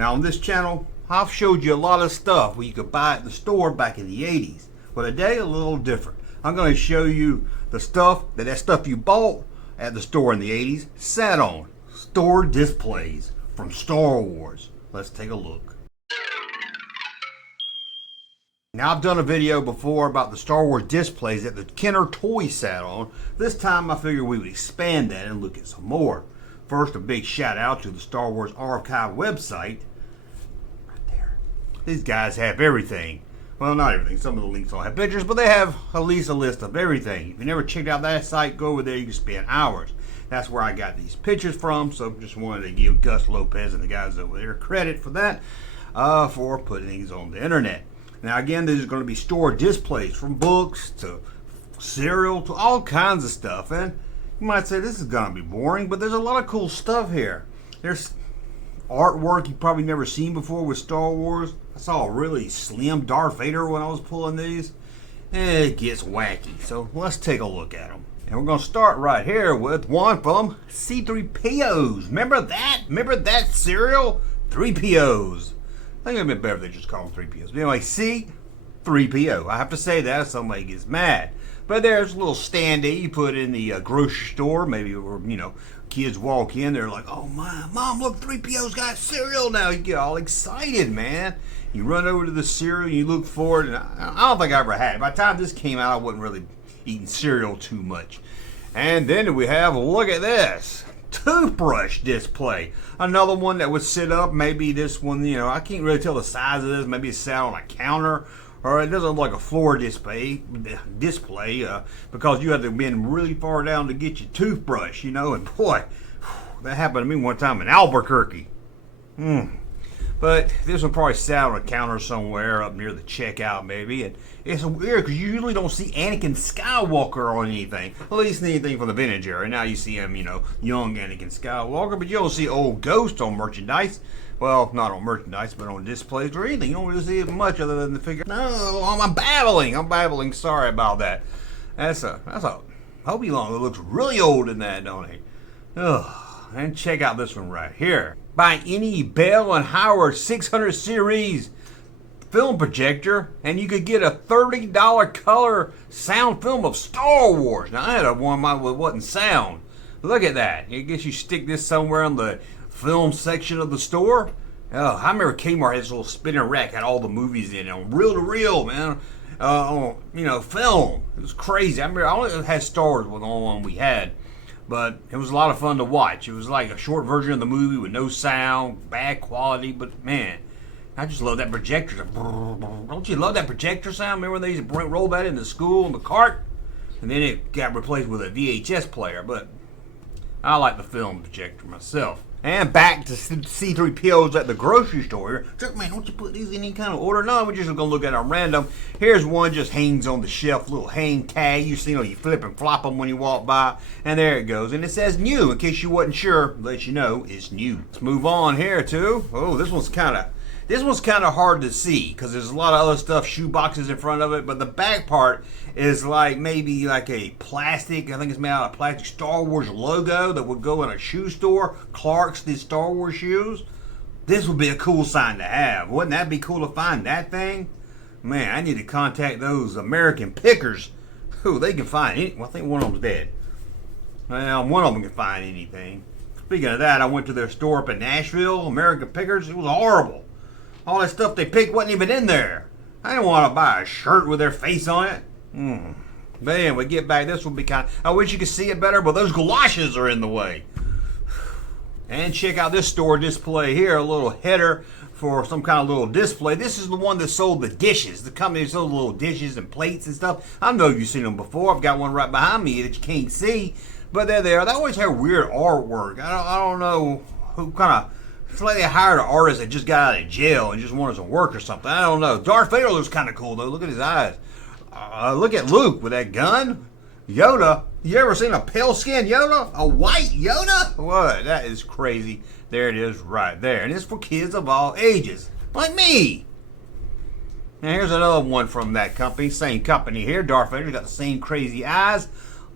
Now on this channel, I've showed you a lot of stuff where you could buy at the store back in the 80s. But today, a little different. I'm going to show you the stuff that stuff you bought at the store in the 80s sat on. Store displays from Star Wars. Let's take a look. Now I've done a video before about the Star Wars displays that the Kenner Toys sat on. This time I figured we would expand that and look at some more. First, a big shout out to the Star Wars Archive website. Right there. These guys have everything. Well, not everything. Some of the links don't have pictures, but they have at least a list of everything. If you never checked out that site, go over there. You can spend hours. That's where I got these pictures from, so just wanted to give Gus Lopez and the guys over there credit for that, for putting things on the internet. Now again, these are going to be store displays from books to cereal to all kinds of stuff. And you might say this is going to be boring, but there's a lot of cool stuff here. There's artwork you've probably never seen before with Star Wars. I saw a really slim Darth Vader when I was pulling these. It gets wacky, so let's take a look at them. And we're going to start right here with one from C-3POs. Remember that? Remember that cereal? 3POs. I think it'd be better if they just call them 3POs. But anyway, C-3PO. I have to say that if somebody gets mad. But there's a little standee you put in the grocery store. Maybe, or, you know, kids walk in, they're like, oh my, Mom, look, 3PO's got cereal now. You get all excited, man. You run over to the cereal, you look for it. And I don't think I ever had it. By the time this came out, I wasn't really eating cereal too much. And then we have, look at this. Toothbrush display. Another one that would sit up. Maybe this one, you know, I can't really tell the size of this. Maybe it's sat on a counter, or it doesn't look like a floor display because you have to bend really far down to get your toothbrush, you know. And boy, that happened to me one time in Albuquerque. But this one probably sat on a counter somewhere up near the checkout, maybe. And it's weird because you usually don't see Anakin Skywalker on anything. At least anything from the vintage era. Now you see him, you know, young Anakin Skywalker, but you don't see old Ghost on merchandise. Well, not on merchandise, but on displays or anything. You don't really see it much other than the figure. No, I'm babbling. Sorry about that. That's a Hobie Long that looks really old in that, don't he? Ugh. And check out this one right here. Buy any Bell and Howard 600 series film projector, and you could get a $30 color sound film of Star Wars. Now I had one that wasn't sound. Look at that. I guess you stick this somewhere in the film section of the store. Oh, I remember Kmart had this little spinning rack, had all the movies in it on reel to reel, man. On, you know, film. It was crazy. I remember I only had Star Wars was the only one we had. But it was a lot of fun to watch. It was like a short version of the movie with no sound, bad quality, but man, I just love that projector. Don't you love that projector sound? Remember when they used to roll that into school in the cart? And then it got replaced with a VHS player, but I like the film projector myself. And back to C-3POs at the grocery store. Junkman, don't you put these in any kind of order? No, we're just going to look at them random. Here's one just hangs on the shelf, little hang tag. You see, you flip and flop them when you walk by. And there it goes. And it says new, in case you wasn't sure. Let you know it's new. Let's move on here too. Oh, this one's kind of hard to see because there's a lot of other stuff, shoe boxes in front of it. But the back part is like maybe like a plastic, I think it's made out of plastic Star Wars logo that would go in a shoe store. Clark's did Star Wars shoes. This would be a cool sign to have. Wouldn't that be cool to find that thing? Man, I need to contact those American Pickers. Who they can find any, well, I think one of them's dead. Well, one of them can find anything. Speaking of that, I went to their store up in Nashville, American Pickers. It was horrible. All that stuff they picked wasn't even in there. I didn't want to buy a shirt with their face on it. But anyway, get back. This will be I wish you could see it better, but those galoshes are in the way. And check out this store display here. A little header for some kind of little display. This is the one that sold the dishes. The company that sold little dishes and plates and stuff. I know you've seen them before. I've got one right behind me that you can't see. But they're there. They always have weird artwork. I don't know who kind of... It's like they hired an artist that just got out of jail and just wanted some work or something. I don't know. Darth Vader looks kind of cool, though. Look at his eyes. Look at Luke with that gun. Yoda. You ever seen a pale-skinned Yoda? A white Yoda? What? That is crazy. There it is right there. And it's for kids of all ages. Like me. Now here's another one from that company. Same company here. Darth Vader's got the same crazy eyes.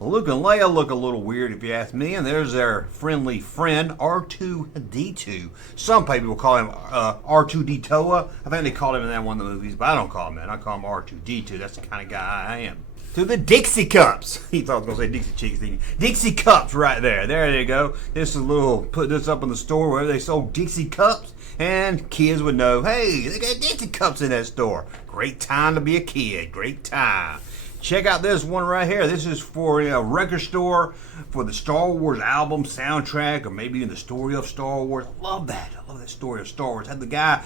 Luke and Leia look a little weird if you ask me, and there's their friendly friend R2-D2. Some people will call him R2-D-Toa. I think they called him in that one of the movies, but I don't call him that. I call him R2-D2. That's the kind of guy I am. To the Dixie Cups. He thought I was going to say Dixie Chicks. Dixie Cups right there. There they go. This is a little, put this up in the store where they sold Dixie Cups, and kids would know, hey, they got Dixie Cups in that store. Great time to be a kid. Great time. Check out this one right here. This is for a record store for the Star Wars album soundtrack, or maybe in the story of Star Wars. I love that. I love that story of Star Wars. Had the guy,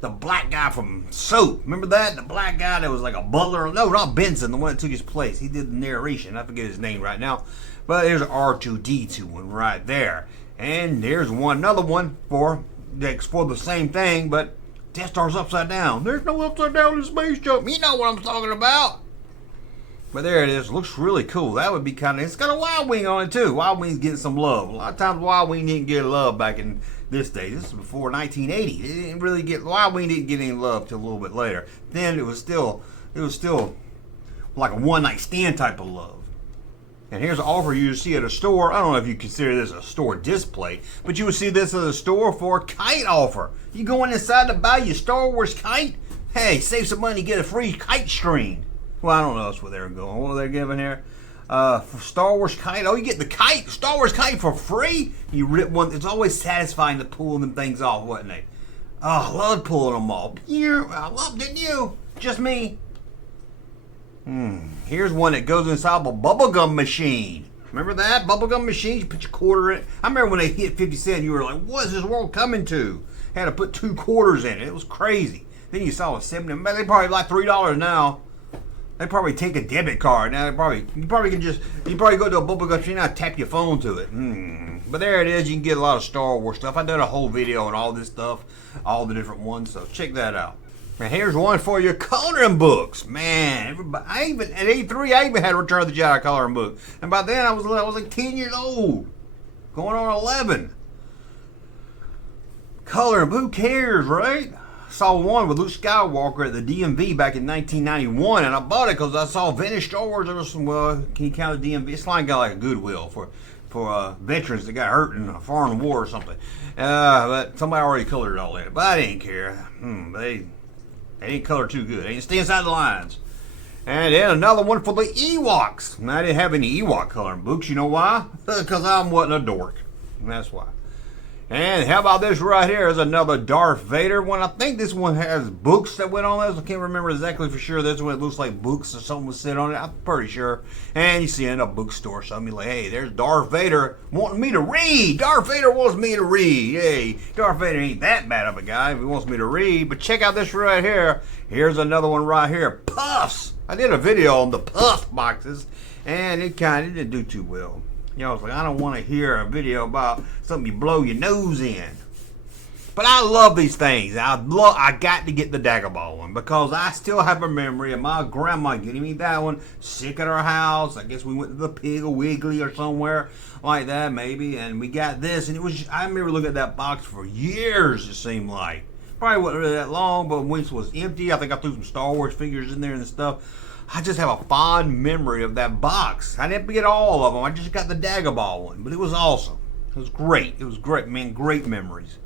the black guy from Soap. Remember that? The black guy that was like a butler. No, not Benson, the one that took his place. He did the narration. I forget his name right now. But there's an R2-D2 one right there. And there's another one for the same thing, but Death Star's upside down. There's no upside down in Space Jump. You know what I'm talking about. But there it is. Looks really cool. That would be kind of... It's got a Wild Wing on it, too. Wild Wing's getting some love. A lot of times Wild Wing didn't get love back in this day. This is before 1980. It didn't really get... Wild Wing didn't get any love till a little bit later. Then it was still like a one-night stand type of love. And here's an offer you see at a store. I don't know if you consider this a store display, but you would see this at a store for a kite offer. You going inside to buy your Star Wars kite? Hey, save some money, get a free kite string. Well, I don't know that's where they're going. What are they giving here? For Star Wars kite. Oh, you get the kite, Star Wars kite for free? You rip one. It's always satisfying to pull them things off, wasn't it? Oh, I loved pulling them off. I loved it, didn't you? Just me. Here's one that goes inside of a bubblegum machine. Remember that? Bubblegum machine? You put your quarter in it. I remember when they hit 50 cents, you were like, what is this world coming to? Had to put 2 quarters in it. It was crazy. Then you saw a 70. They probably like $3 now. They probably take a debit card. Now you probably go to a bubblegum machine and tap your phone to it. But there it is. You can get a lot of Star Wars stuff. I did a whole video on all this stuff, all the different ones. So check that out. And here's one for your coloring books. Man, everybody, at 83, I even had Return of the Jedi coloring book. And by then I was like 10 years old, going on 11. Coloring, who cares, right? Saw one with Luke Skywalker at the DMV back in 1991, and I bought it because I saw vintage Star Wars. There was some, can you count the DMV? It's like a Goodwill for veterans that got hurt in a foreign war or something. But somebody already colored it all in. But I didn't care. They didn't color too good. They didn't stay inside the lines. And then another one for the Ewoks. And I didn't have any Ewok coloring books. You know why? Because I wasn't a dork. And that's why. And how about this right here? Is another Darth Vader one. I think this one has books that went on this. I can't remember exactly for sure. This one, it looks like books or something was said on it. I'm pretty sure. And you see it in a bookstore. So I'm like, hey, there's Darth Vader wanting me to read. Darth Vader wants me to read. Hey, Darth Vader ain't that bad of a guy if he wants me to read. But check out this right here. Here's another one right here. Puffs. I did a video on the Puff boxes, and it didn't do too well. You know, it's like, I don't want to hear a video about something you blow your nose in. But I love these things. I got to get the Dagobah one because I still have a memory of my grandma getting me that one, sick at our house. I guess we went to the Pig or Wiggly or somewhere like that maybe, and we got this. And I remember looking at that box for years, it seemed like. Probably wasn't really that long, but when it was empty, I think I threw some Star Wars figures in there and stuff. I just have a fond memory of that box. I didn't get all of them. I just got the Dagobah one, but it was awesome. It was great. It was great, man. Great memories.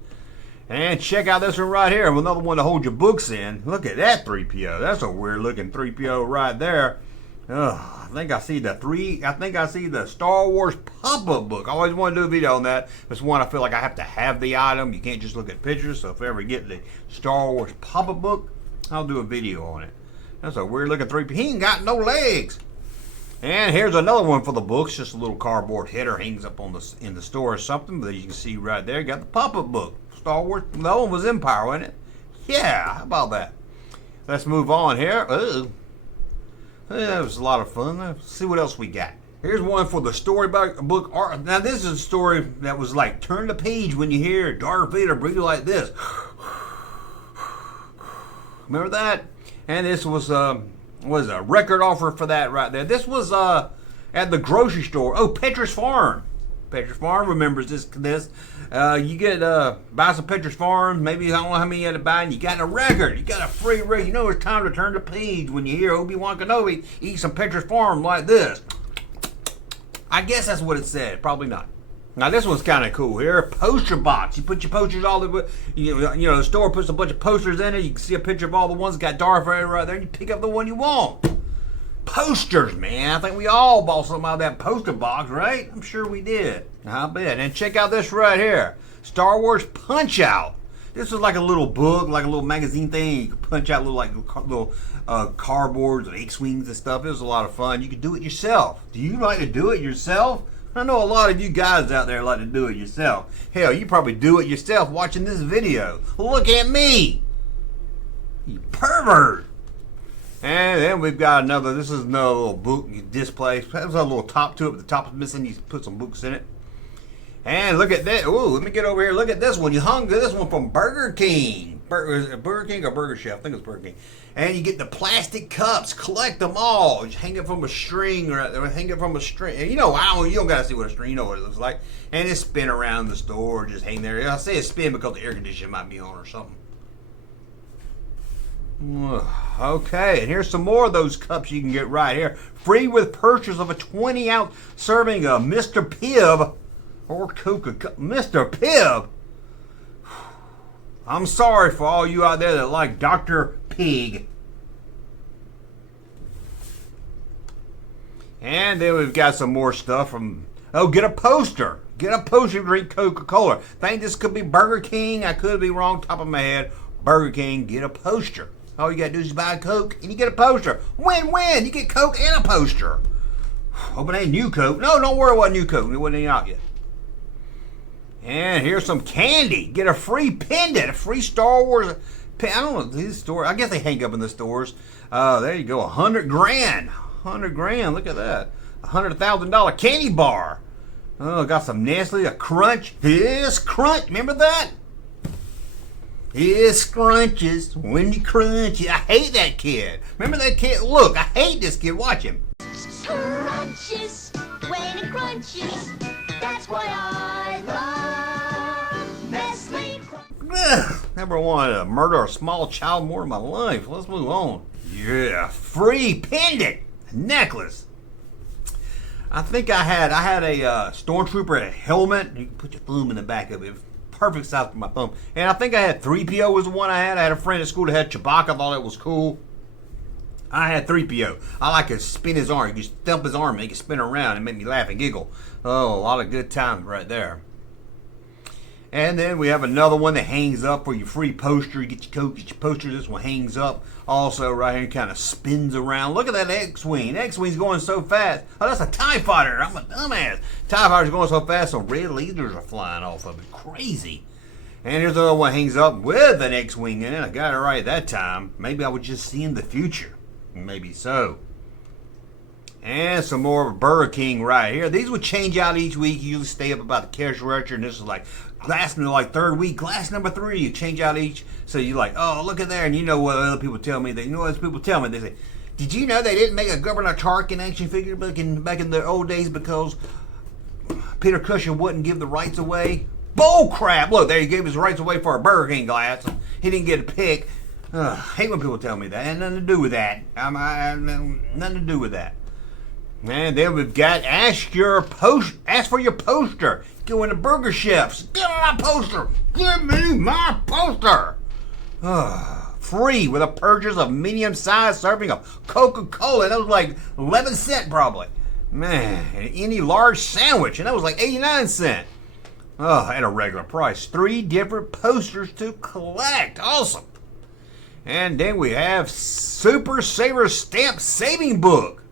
And check out this one right here. Another one to hold your books in. Look at that 3PO. That's a weird looking 3PO right there. I think I see the Star Wars pop-up book. I always want to do a video on that. It's one I feel like I have to have the item. You can't just look at pictures. So if I ever get the Star Wars pop-up book, I'll do a video on it. That's a weird looking 3PO. He ain't got no legs. And here's another one for the books. Just a little cardboard header hangs up in the store or something. But you can see right there, got the pop-up book. Star Wars. That one was Empire, wasn't it? Yeah, how about that? Let's move on here. That was a lot of fun. Let's see what else we got. Here's one for the storybook art. Now this is a story that was like, turn the page when you hear Darth Vader breathe like this. Remember that? And this was a record offer for that right there. This was at the grocery store. Oh, Petrus Farm. Petrus Farm remembers this. You get buy some Petrus Farm. Maybe I don't know how many you had to buy, and you got a record. You got a free record. You know it's time to turn the page when you hear Obi-Wan Kenobi eat some Petrus Farm like this. I guess that's what it said. Probably not. Now this one's kind of cool here. Poster box. You put your posters all over. The store puts a bunch of posters in it. You can see a picture of all the ones that got Darth Vader right there. And you pick up the one you want. Posters, man. I think we all bought something out of that poster box, right? I'm sure we did. I bet. And check out this right here. Star Wars Punch Out. This is like a little book, like a little magazine thing. You can punch out little cardboards and X-wings and stuff. It was a lot of fun. You can do it yourself. Do you like to do it yourself? I know a lot of you guys out there like to do it yourself. Hell, you probably do it yourself watching this video. Look at me. You pervert. And then we've got another, this is another little book display. There's a little top to it, but the top is missing. You put some books in it. And look at that. Ooh, let me get over here. Look at this one. You hung this one from Burger King. Burger King or Burger Chef? I think it's Burger King. And you get the plastic cups. Collect them all. Just hang it from a string, or hang it from a string. You know, you don't gotta see what a string. You know what it looks like. And it spin around the store. Just hang there. I say it spin because the air conditioning might be on or something. Okay, and here's some more of those cups you can get right here. Free with purchase of a 20-ounce serving of Mr. Pibb or Coca-Cola. Mr. Pibb. I'm sorry for all you out there that like Dr. Pig. And then we've got some more stuff from, get a poster. Get a poster to drink Coca-Cola. Think this could be Burger King. I could be wrong, top of my head. Burger King, get a poster. All you gotta do is buy a Coke and you get a poster. Win-win. You get Coke and a poster. Hope it ain't new Coke. No, don't worry about new Coke. It wasn't out yet. And here's some candy. Get a free pendant, a free Star Wars pendant. I don't know these stores. I guess they hang up in the stores. There you go, $100 grand. $100 grand. Look at that. $100,000 candy bar. Oh, got some Nestle, a Crunch. This Crunch. Remember that? It scrunches when you crunch it. I hate that kid. Remember that kid? Look, I hate this kid. Watch him. Crunches when it crunches. That's why I love Nestle Crunch. Never wanted to murder a small child more in my life. Let's move on. Yeah, free pendant, necklace. I think I had a stormtrooper helmet. You can put your thumb in the back of it. Perfect size for my thumb. And I think I had 3PO was the one I had. I had a friend at school that had Chewbacca. I thought it was cool. I had 3PO. I like to spin his arm. You just thump his arm, make it spin around, and make me laugh and giggle. Oh, a lot of good times right there. And then we have another one that hangs up for your free poster. You get your Coke, get your poster. This one hangs up. Also right here, kind of spins around. Look at that X-Wing. X-Wing's going so fast. Oh, that's a TIE fighter. I'm a dumbass. TIE fighter's going so fast, so red lasers are flying off of it. Crazy. And here's the other one hangs up with an X-Wing in it. I got it right that time. Maybe I was just seeing the future. Maybe so. And some more Burger King right here. These would change out each week. You usually stay up about the cash register, and this is like glass number, like third week, glass number 3. You change out each. So you're like, oh, look at there. And you know what other people tell me? They say, did you know they didn't make a Governor Tarkin action figure back in the old days because Peter Cushing wouldn't give the rights away? Bull crap. Look, there he gave his rights away for a Burger King glass. He didn't get a pick. I hate when people tell me that. Had nothing to do with that. Nothing to do with that. And then we've got ask for your poster. Go into Burger Chefs. Give me my poster. Give me my poster. Free with a purchase of medium-sized serving of Coca-Cola. That was like 11 cents probably. Man, and any large sandwich, and that was like 89 cents. At a regular price. 3 different posters to collect. Awesome. And then we have Super Saver Stamp Saving Book.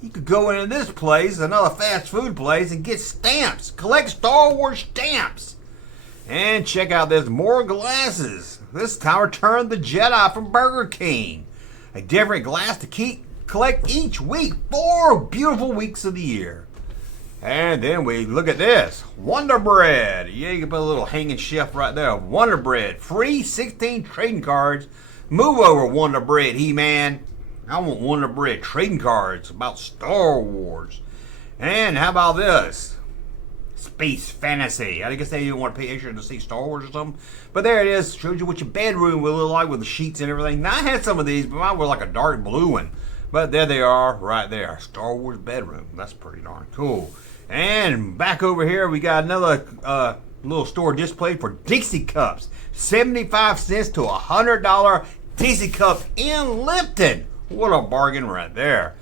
You could go into this place, another fast food place, and get stamps. Collect Star Wars stamps. And check out this more glasses. This time Return the Jedi from Burger King. A different glass to collect each week. 4 beautiful weeks of the year. And then we look at this. Wonder Bread. Yeah, you can put a little hanging shelf right there. Wonder Bread. Free 16 trading cards. Move over, Wonder Bread, He-Man. I want Wonder Bread trading cards about Star Wars. And how about this? Space Fantasy. I guess they didn't want to pay extra to see Star Wars or something. But there it is. Shows you what your bedroom will look like with the sheets and everything. Now, I had some of these, but mine were like a dark blue one. But there they are, right there. Star Wars bedroom. That's pretty darn cool. And back over here, we got another little store display for Dixie cups. 75 cents to $100 Dixie cups in Lipton. What a bargain right there.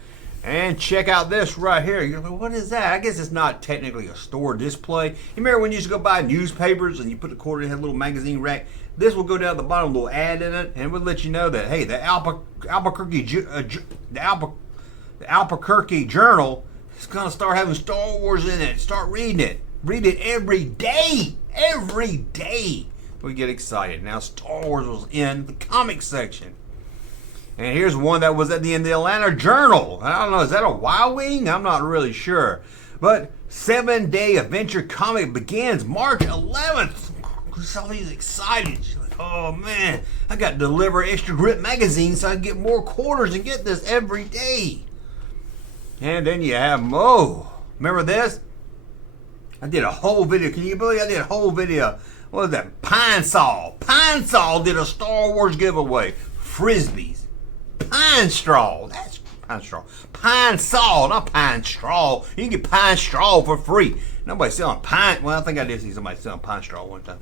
And check out this right here. You're like, what is that? I guess it's not technically a store display. You remember when you used to go buy newspapers and you put the quarter in a little magazine rack? This will go down the bottom, a little ad in it, and it would let you know that, hey, the Albuquerque Journal is going to start having Star Wars in it. Start reading it. Read it every day. Every day. We get excited. Now Star Wars was in the comic section. And here's one that was at the end of the Atlanta Journal. I don't know, is that a Y-Wing? I'm not really sure. But 7-day adventure comic begins March 11th. Somebody's excited. She's like, oh man, I got to deliver Extra Grip magazine so I can get more quarters and get this every day. And then you have Mo. Remember this? I did a whole video. Can you believe I did a whole video? What was that? Pine Sol. Pine Sol did a Star Wars giveaway. Frisbees. Pine straw. That's pine straw. Pine Sol, not pine straw. You can get pine straw for free. Nobody's selling pine. Well, I think I did see somebody selling pine straw one time.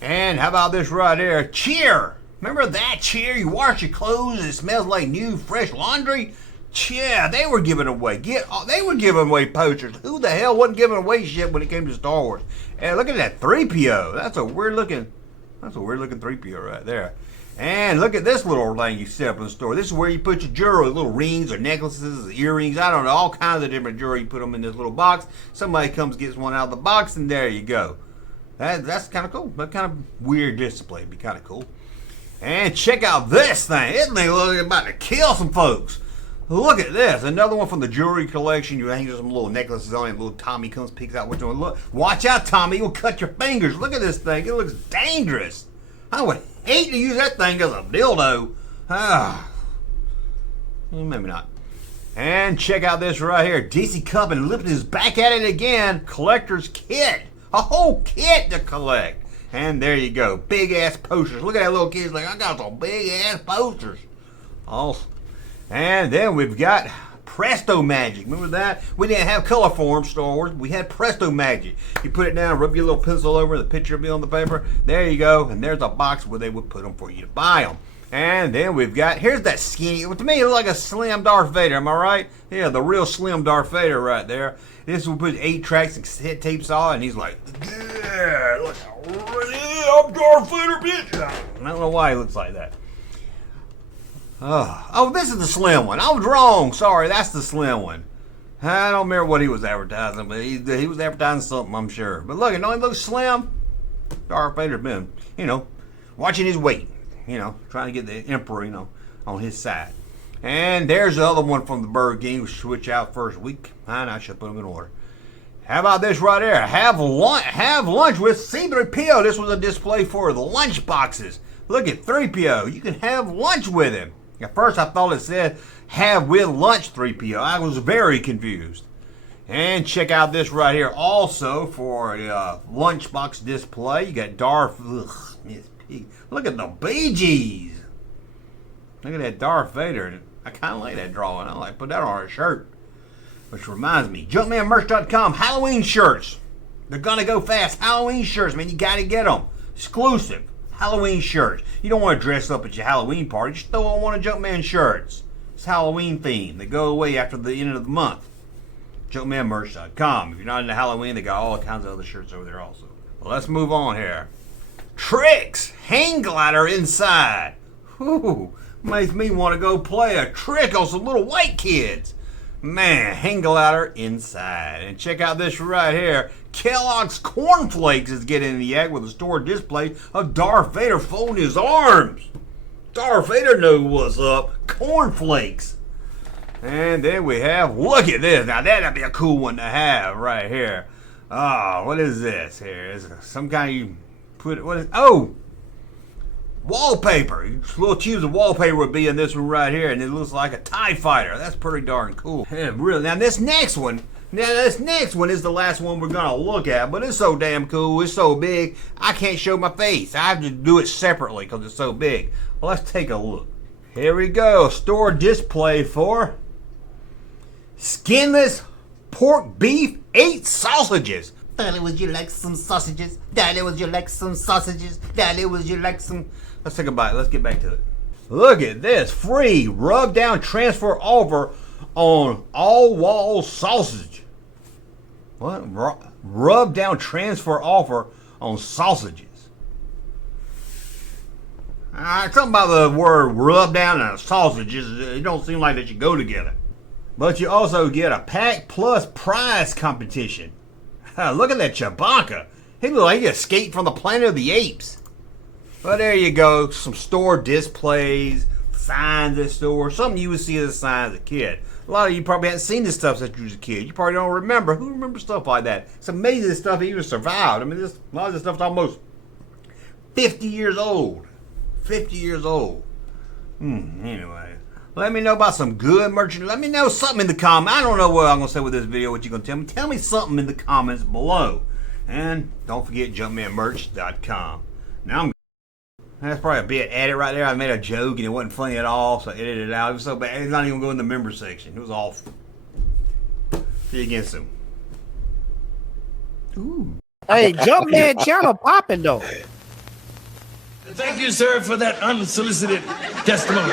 And how about this right here? Cheer. Remember that Cheer? You wash your clothes and it smells like new, fresh laundry? Yeah, they were giving away. They were giving away posters. Who the hell wasn't giving away shit when it came to Star Wars? And look at that 3PO. That's a weird looking 3PO right there. And look at this little thing you set up in the store. This is where you put your jewelry, little rings or necklaces, or earrings. I don't know, all kinds of different jewelry. You put them in this little box. Somebody comes, gets one out of the box, and there you go. That's kind of cool. That kind of weird display. It'd be kind of cool. And check out this thing. This thing looks like it's about to kill some folks. Look at this. Another one from the jewelry collection. You hang some little necklaces on it. Little Tommy comes, picks out which one. Look, watch out, Tommy. You'll cut your fingers. Look at this thing. It looks dangerous. I would hate to use that thing as a dildo. Maybe not. And check out this right here. DC Cup and Lipton is back at it again. Collector's kit. A whole kit to collect. And there you go. Big ass posters. Look at that little kid. He's like, I got some big ass posters. Awesome. And then we've got Presto Magic. Remember that? We didn't have color form Star Wars. We had Presto Magic. You put it down, rub your little pencil over, the picture will be on the paper. There you go. And there's a box where they would put them for you to buy them. And then we've got, here's that skinny, to me it looks like a slim Darth Vader, am I right? Yeah, the real slim Darth Vader right there. This will put 8 tracks and cassette tapes on, and he's like, yeah, look, I'm Darth Vader, bitch. I don't know why he looks like that. Oh, this is the slim one. I was wrong. Sorry, that's the slim one. I don't remember what he was advertising, but he was advertising something, I'm sure. But look, don't he look slim? Darth Vader's been, watching his weight. Trying to get the Emperor, on his side. And there's the other one from the Burger King. We switch out first week. I should put them in order. How about this right here? Have lunch with C-3PO. This was a display for the lunch boxes. Look at 3PO. You can have lunch with him. At first I thought it said have with lunch 3PO. I was very confused. And check out this right here also for a lunchbox display. You got Darth. Look at the Bee Gees. Look at that Darth Vader. I kind of like that drawing. I like put that on a shirt. Which reminds me, JunkmanMerch.com Halloween shirts. They're gonna go fast. Halloween shirts, man. You gotta get them. Exclusive Halloween shirts. You don't want to dress up at your Halloween party. Just throw on one of Junkman shirts. It's Halloween themed. They go away after the end of the month. JunkmanMerch.com. If you're not into Halloween, they got all kinds of other shirts over there also. Well, let's move on here. Tricks hang glider inside. Whew, makes me want to go play a trick on some little white kids. Man, hang glider inside. And check out this right here. Kellogg's Corn Flakes is getting in the act with a store display of Darth Vader folding his arms. Darth Vader knows what's up. Corn Flakes. And then we have, look at this. Now that'd be a cool one to have right here. What is this here? Is it some kind of... wallpaper. Little tubes of wallpaper would be in this one right here, and it looks like a TIE fighter. That's pretty darn cool. Yeah, really. Now this next one is the last one we're gonna look at, but it's so damn cool. It's so big, I can't show my face. I have to do it separately because it's so big. Well, let's take a look. Here we go. Store display for skinless pork, beef, 8 sausages. Daddy, would you like some sausages? Daddy, would you like some sausages? Daddy, would you like some... Let's take a bite. Let's get back to it. Look at this. Free rub down transfer offer on all wall sausage. What? Rub down transfer offer on sausages. Something about the word rub down and sausages. It don't seem like they should go together. But you also get a pack plus prize competition. Look at that Chewbacca. He looks like he escaped from the Planet of the Apes. Well, there you go. Some store displays, signs at stores. Something you would see as a sign as a kid. A lot of you probably hadn't seen this stuff since you was a kid. You probably don't remember. Who remembers stuff like that? It's amazing this stuff even survived. I mean, a lot of this stuff's almost 50 years old. 50 years old. Anyway, let me know about some good merchandise. Let me know something in the comments. I don't know what I'm going to say with this video, what you're going to tell me. Tell me something in the comments below. And don't forget junkmanmerch.com. Now that's probably a bit added right there. I made a joke and it wasn't funny at all, so I edited it out. It was so bad. It's not even going in the member section. It was awful. See you again soon. Ooh. Hey, Junkman channel popping though. Thank you, sir, for that unsolicited testimony.